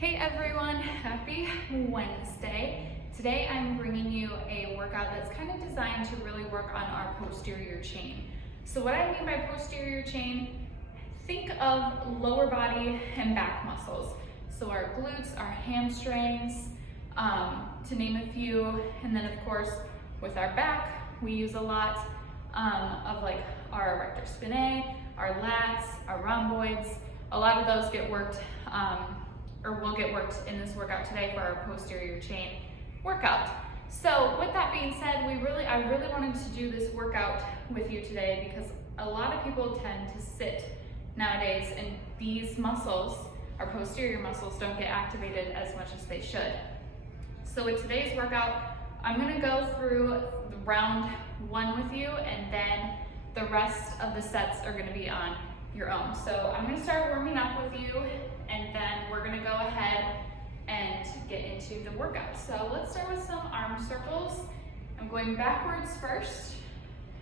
Hey everyone, happy Wednesday. Today I'm bringing you a workout that's kind of designed to really work on our posterior chain. So what I mean by posterior chain, think of lower body and back muscles. So our glutes, our hamstrings, to name a few, and then of course with our back, we use a lot of like our erector spinae, our lats, our rhomboids. A lot of those get worked or will get worked in this workout today for our posterior chain workout. So with that being said, I really wanted to do this workout with you today because a lot of people tend to sit nowadays and these muscles, our posterior muscles, don't get activated as much as they should. So with today's workout, I'm gonna go through the round one with you, and then the rest of the sets are gonna be on your own. So I'm gonna start warming up with you, and then we're gonna go ahead and get into the workout. So let's start with some arm circles. I'm going backwards first,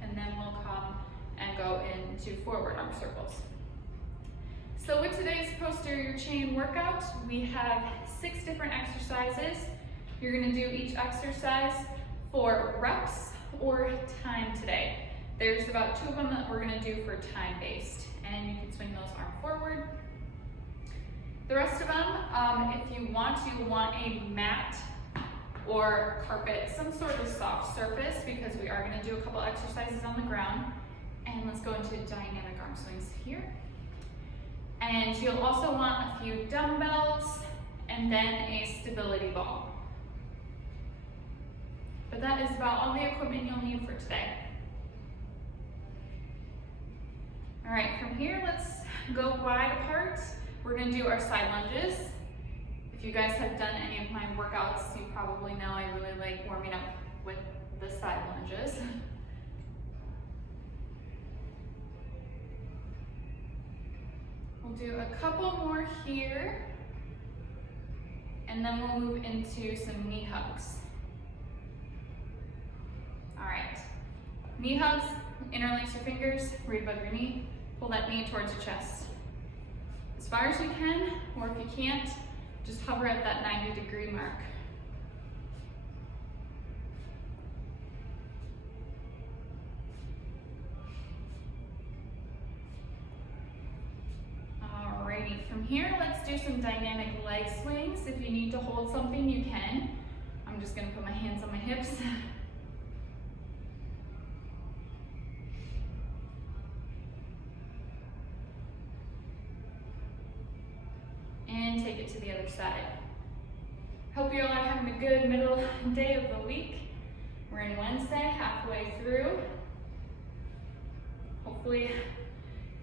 and then we'll come and go into forward arm circles. So with today's posterior chain workout, we have 6 different exercises. You're gonna do each exercise for reps or time today. There's about 2 of them that we're gonna do for time-based, and you can swing those arms forward. The rest of them, if you want a mat or carpet, some sort of soft surface, because we are gonna do a couple exercises on the ground. And let's go into dynamic arm swings here. And you'll also want a few dumbbells and then a stability ball. But that is about all the equipment you'll need for today. All right, from here, let's go wide apart. We're gonna do our side lunges. If you guys have done any of my workouts, you probably know I really like warming up with the side lunges. We'll do a couple more here, and then we'll move into some knee hugs. All right, knee hugs, interlace your fingers, right above your knee, pull that knee towards your chest. As far as you can, or if you can't, just hover at that 90-degree mark. Alrighty, from here, let's do some dynamic leg swings. If you need to hold something, you can. I'm just gonna put my hands on my hips. And take it to the other side. Hope you all are having a good middle day of the week. We're in Wednesday, halfway through. Hopefully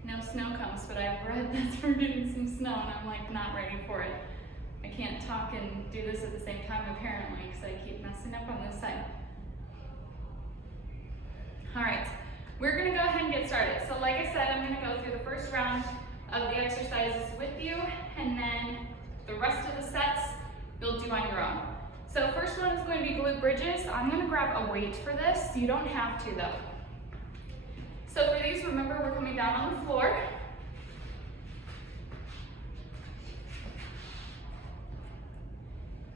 no snow comes, but I've read that we're getting some snow and I'm like not ready for it. I can't talk and do this at the same time apparently because I keep messing up on this side. All right, we're gonna go ahead and get started. So like I said, I'm gonna go through the first round of the exercises with you, and then the rest of the sets you'll do on your own. So first one is going to be glute bridges. I'm going to grab a weight for this. You don't have to though. So for these, remember we're coming down on the floor.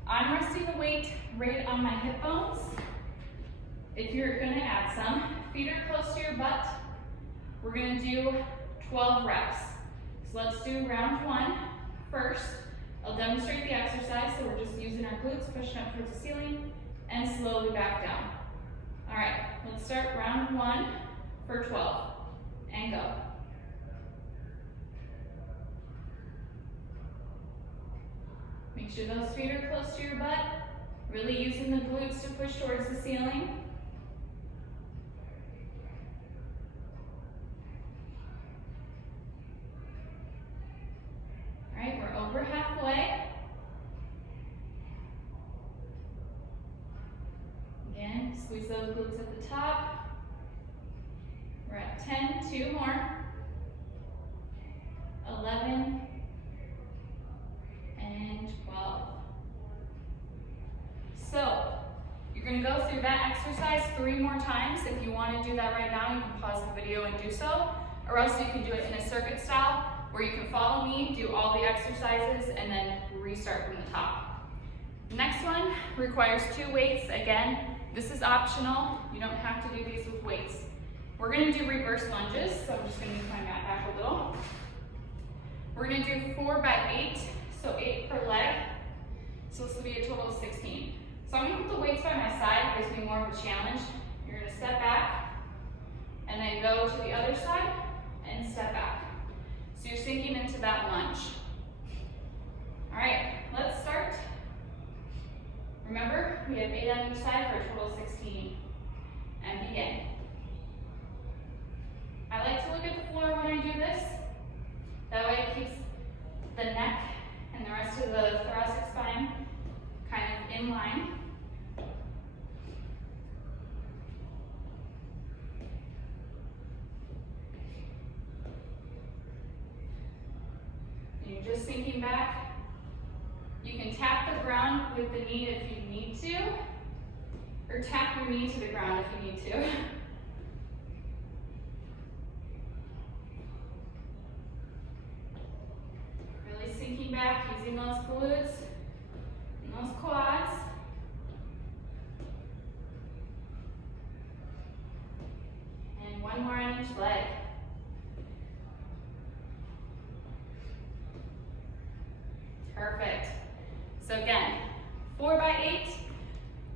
I'm resting the weight right on my hip bones. If you're going to add some, feet are close to your butt. We're going to do 12 reps. So let's do round one first. I'll demonstrate the exercise. So we're just using our glutes, pushing up towards the ceiling, and slowly back down. All right, let's start round one for 12, and go. Make sure those feet are close to your butt, really using the glutes to push towards the ceiling. All right, we're over halfway. Again, squeeze those glutes at the top. We're at 10, 2 more. 11, and 12. So, you're gonna go through that exercise 3 more times. If you wanna do that right now, you can pause the video and do so, or else you can do it in a circuit style. or you can follow me, do all the exercises, and then restart from the top. Next one requires 2 weights. Again, this is optional. You don't have to do these with weights. We're gonna do reverse lunges, so I'm just gonna move my mat back a little. We're gonna do 4 by 8, so 8 per leg. So this will be a total of 16. So I'm gonna put the weights by my side, it gives me more of a challenge. You're gonna step back, and then go to the other side, and step back. So you're sinking into that lunge. All right, let's start. Remember, we have 8 on each side for a total of 16. And begin. I like to look at the floor when I do this. That way it keeps the neck and the rest of the thoracic spine kind of in line. And you're just sinking back. You can tap the ground with the knee if you need to, or tap your knee to the ground if you need to. Really sinking back, using those glutes and those quads. And 1 more on each leg. Perfect. So again, 4 by 8,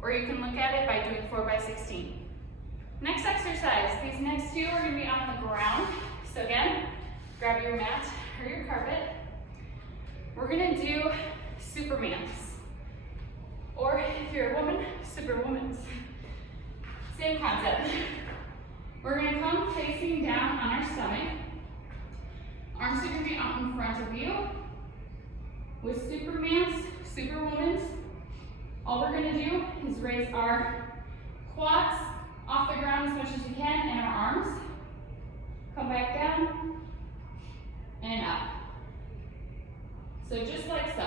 or you can look at it by doing 4 by 16. Next exercise, these next 2 are gonna be on the ground. So again, grab your mat or your carpet. We're gonna do Supermans. Or if you're a woman, Superwomans. Same concept. We're gonna come facing down on our stomach. Arms are gonna be out in front of you. With Supermans, Superwomans, all we're gonna do is raise our quads off the ground as much as we can, and our arms. Come back down, and up. So just like so.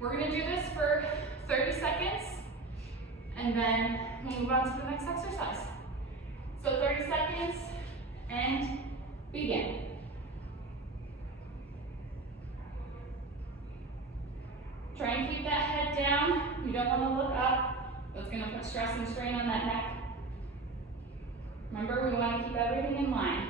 We're gonna do this for 30 seconds, and then we'll move on to the next exercise. So 30 seconds, and begin. Try and keep that head down. You don't want to look up. That's going to put stress and strain on that neck. Remember, we want to keep everything in line.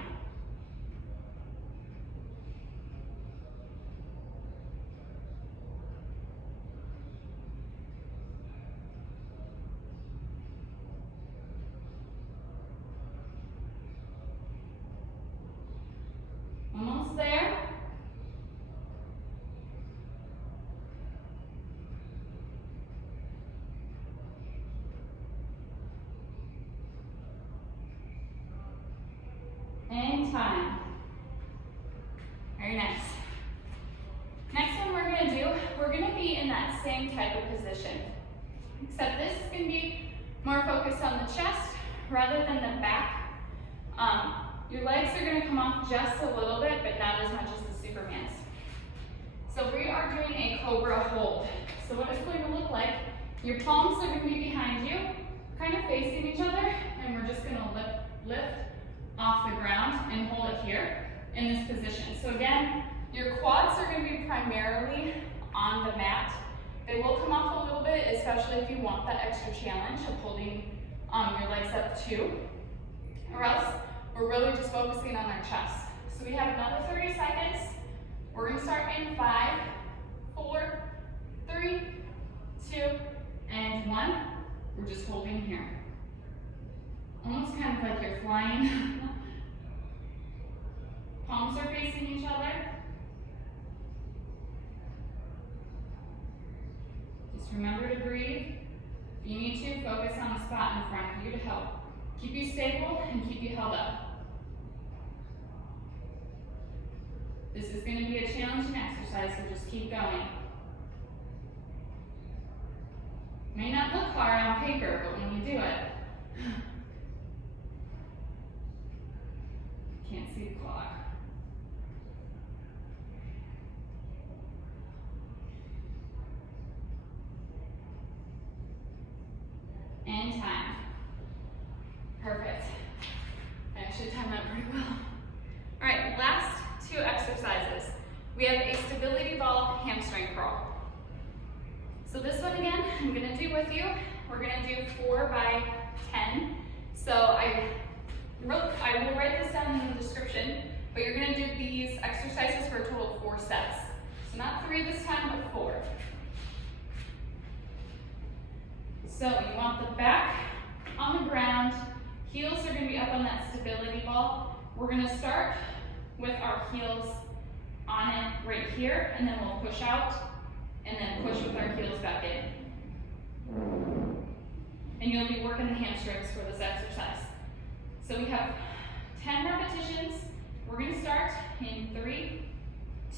Almost there. And time. Very nice. Next one we're going to do, we're going to be in that same type of position. Except this is going to be more focused on the chest rather than the back. Your legs are going to come off just a little bit, but not as much as the Supermans. So we are doing a Cobra Hold. So what it's going to look like, your palms are going to be behind you, kind of facing each other, and we're just going to lift off the ground and hold it here in this position. So again, your quads are going to be primarily on the mat. They will come off a little bit, especially if you want that extra challenge of holding your legs up too. Or else, we're really just focusing on our chest. So we have another 30 seconds. We're going to start in 5, 4, 3, 2, and 1. We're just holding here. Almost kind of like you're flying. Palms are facing each other. Just remember to breathe. If you need to, focus on a spot in front of you to help keep you stable and keep you held up. This is going to be a challenging exercise, so just keep going. May not look hard on paper, but when you do it, can't see the clock. And time. Perfect. I actually timed that pretty well. All right, last 2 So this one again, I'm gonna do with you. We're gonna do 4 by 10. So I will write this down in the description, but you're gonna do these exercises for a total of 4 sets. So not 3 this time, but 4. So you want the back on the ground, heels are gonna be up on that stability ball. We're gonna start with our heels on it right here, and then we'll push out, and then push with our heels back in. And you'll be working the hamstrings for this exercise. So we have 10 repetitions. We're gonna start in 3,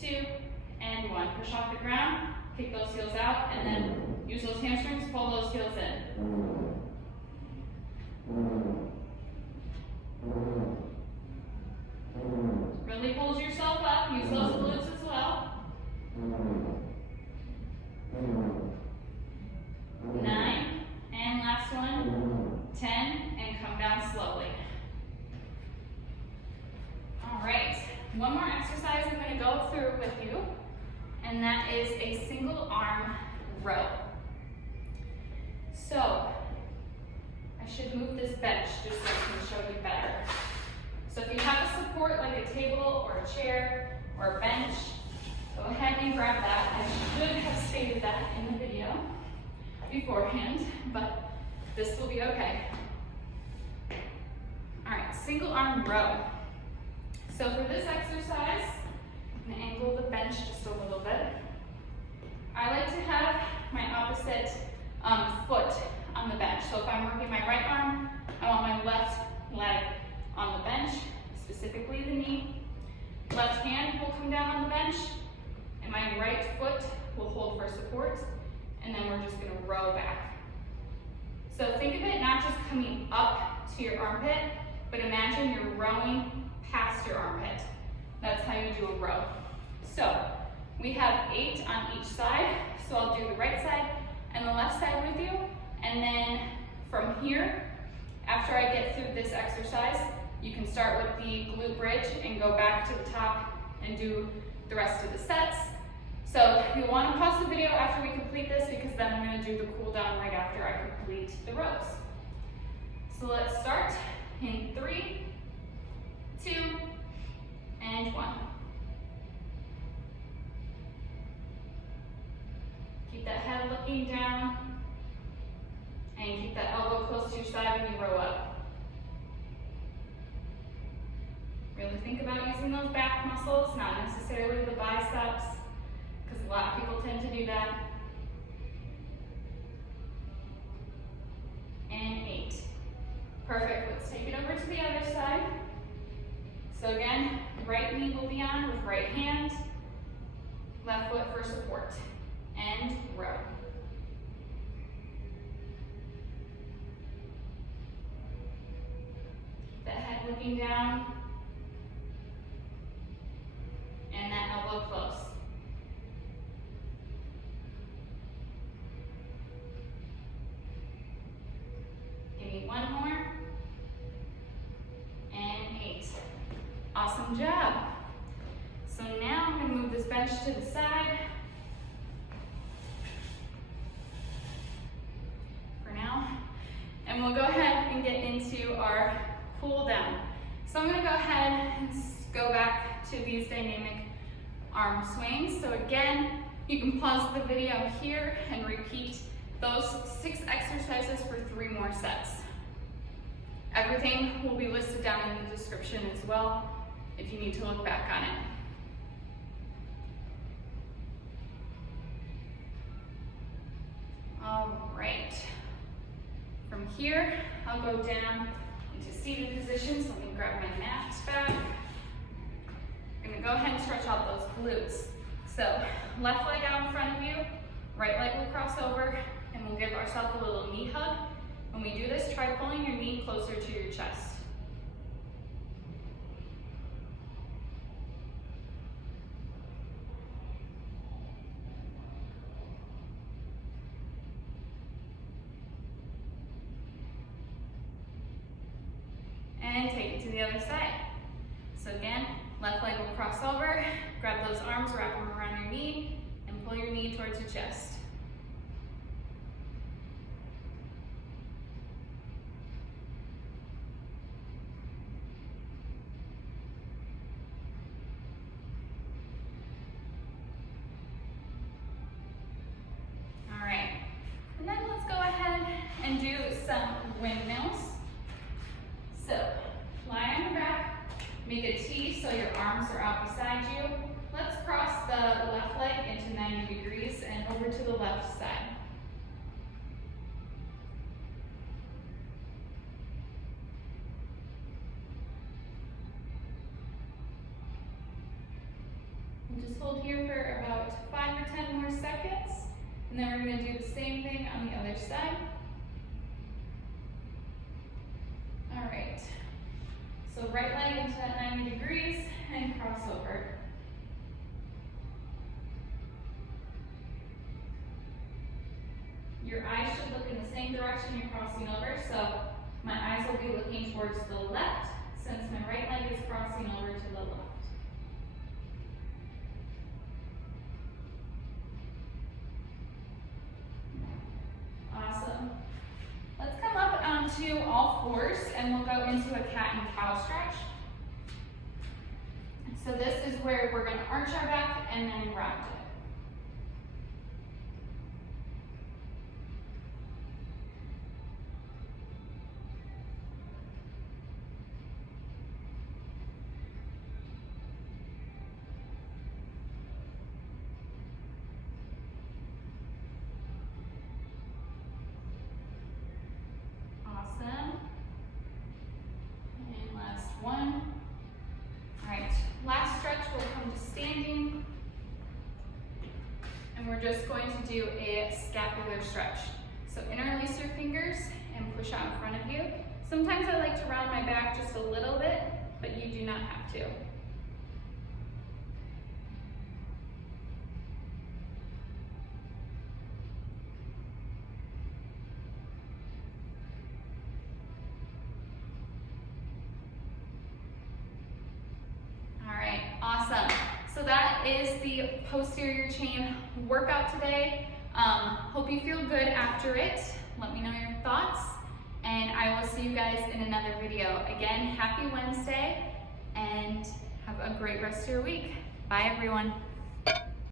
2, and 1. Push off the ground, kick those heels out, and then use those hamstrings, pull those heels in. Really pulls yourself up, use those glutes as well. 9, and last one, 10, and come down slowly. All right, one more exercise I'm going to go through with you, and that is a single arm row. So, I should move this bench just so I can show you better. So if you have a support like a table or a chair or a bench, go ahead and grab that. I should have stated that in the video beforehand, but this will be okay. All right, single arm row. So for this exercise, I'm gonna angle the bench just a little bit. I like to have my opposite foot on the bench. So if I'm working my right arm, I want my left leg on the bench, specifically the knee. Left hand will come down on the bench, and my right foot will hold for support, and then we're just gonna row back. So think of it not just coming up to your armpit, but imagine you're rowing past your armpit. That's how you do a row. So we have 8 on each side, so I'll do the right side and the left side with you, and then from here, after I get through this exercise, you can start with the glute bridge and go back to the top and do the rest of the sets. So you'll want to pause the video after we complete this, because then I'm going to do the cool down right after I complete the rows. So let's start in 3, 2, and 1. Keep that head looking down, and keep that elbow close to your side when you row up. Really think about using those back muscles, not necessarily the biceps, because a lot of people tend to do that. And 8. Perfect. Let's take it over to the other side. So again, right knee will be on with right hand, left foot for support, and row. Keep that head looking down, and that elbow close. Give me one more, and 8. Awesome job. So now I'm going to move this bench to the side. For now. And we'll go ahead and get into our cool down. So I'm going to go ahead and go back to these dynamic arm swings. So again, you can pause the video here and repeat those 6 exercises for 3 more sets. Everything will be listed down in the description as well if you need to look back on it. All right. From here, I'll go down into seated position. So let me grab my mats back. I'm gonna go ahead and stretch out those glutes. So left leg out in front of you, right leg will cross over, and we'll give ourselves a little knee hug. When we do this, try pulling your knee closer to your chest. And take it to the other side. So again, left leg will cross over, grab those arms, wrap them around your knee, and pull your knee towards your chest. some windmills. So lie on your back, make a T so your arms are out beside you. Let's cross the left leg into 90 degrees and over to the left side. And just hold here for about 5 or 10 more seconds. And then we're going to do the same thing on the other side. All right. So right leg into that 90 degrees and cross over. Your eyes should look in the same direction you're crossing over. So my eyes will be looking towards the left since my right leg is crossing over to the left. Awesome. Let's come up onto all fours and we'll go into a cat and cow stretch. So this is where we're going to arch our back and then round it. Awesome. And last one. All right, last stretch will come to standing. And we're just going to do a scapular stretch. So interlace your fingers and push out in front of you. Sometimes I like to round my back just a little bit, but you do not have to. Awesome. So that is the posterior chain workout today. Hope you feel good after it. Let me know your thoughts, and I will see you guys in another video. Again, happy Wednesday, and have a great rest of your week. Bye, everyone.